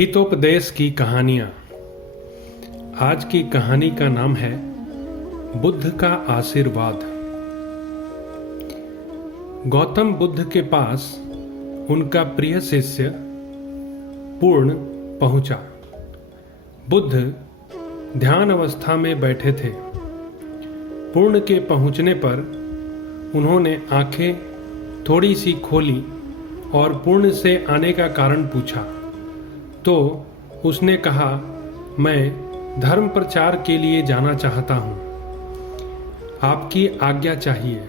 हितोपदेश की कहानियाँ। आज की कहानी का नाम है बुद्ध का आशीर्वाद। गौतम बुद्ध के पास उनका प्रिय शिष्य पूर्ण पहुंचा। बुद्ध ध्यान अवस्था में बैठे थे। पूर्ण के पहुंचने पर उन्होंने आंखें थोड़ी सी खोली और पूर्ण से आने का कारण पूछा तो उसने कहा, मैं धर्म प्रचार के लिए जाना चाहता हूँ, आपकी आज्ञा चाहिए।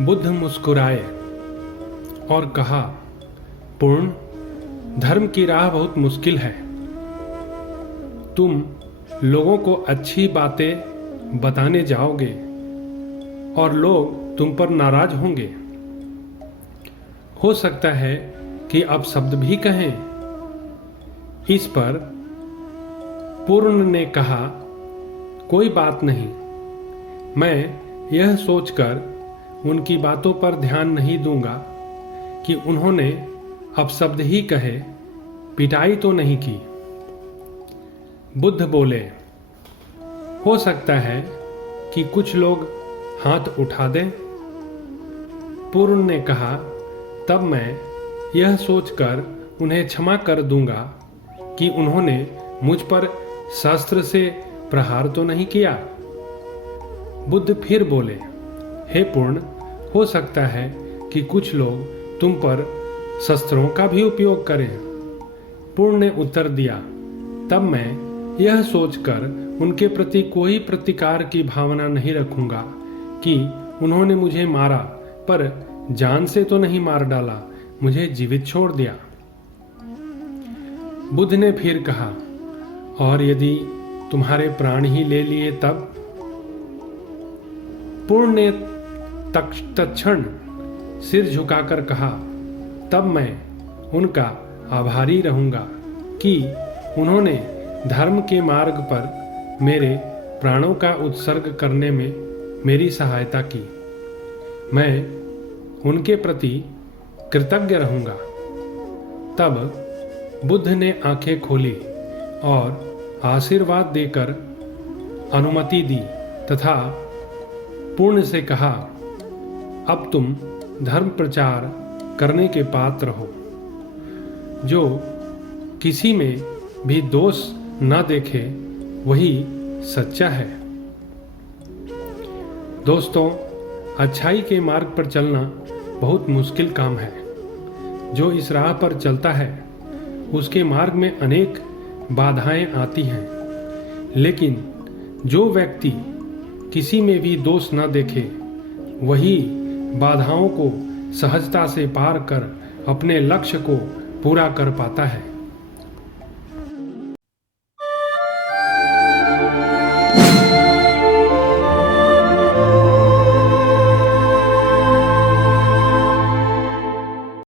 बुद्ध मुस्कुराए और कहा, पूर्ण, धर्म की राह बहुत मुश्किल है। तुम लोगों को अच्छी बातें बताने जाओगे और लोग तुम पर नाराज होंगे। हो सकता है कि अब शब्द भी कहें। इस पर पूर्ण ने कहा, कोई बात नहीं, मैं यह सोचकर उनकी बातों पर ध्यान नहीं दूंगा कि उन्होंने अब शब्द ही कहे, पिटाई तो नहीं की। बुद्ध बोले, हो सकता है कि कुछ लोग हाथ उठा दें। पूर्ण ने कहा, तब मैं यह सोचकर उन्हें क्षमा कर दूंगा कि उन्होंने मुझ पर शस्त्र से प्रहार तो नहीं किया। बुद्ध फिर बोले, हे पूर्ण, हो सकता है कि कुछ लोग तुम पर शस्त्रों का भी उपयोग करें। पूर्ण ने उत्तर दिया, तब मैं यह सोचकर उनके प्रति कोई प्रतिकार की भावना नहीं रखूंगा कि उन्होंने मुझे मारा, पर जान से तो नहीं मार डाला, मुझे जीवित छोड़ दिया। बुद्ध ने फिर कहा, और यदि तुम्हारे प्राण ही ले लिए तब? पूर्ण ने तत्क्षण सिर झुकाकर कहा, तब मैं उनका आभारी रहूंगा कि उन्होंने धर्म के मार्ग पर मेरे प्राणों का उत्सर्ग करने में मेरी सहायता की। मैं उनके प्रति कृतज्ञ रहूंगा। तब बुद्ध ने आंखें खोली और आशीर्वाद देकर अनुमति दी तथा पूर्ण से कहा, अब तुम धर्म प्रचार करने के पात्र हो। जो किसी में भी दोष न देखे वही सच्चा है। दोस्तों, अच्छाई के मार्ग पर चलना बहुत मुश्किल काम है। जो इस राह पर चलता है उसके मार्ग में अनेक बाधाएं आती हैं, लेकिन जो व्यक्ति किसी में भी दोष न देखे वही बाधाओं को सहजता से पार कर अपने लक्ष्य को पूरा कर पाता है।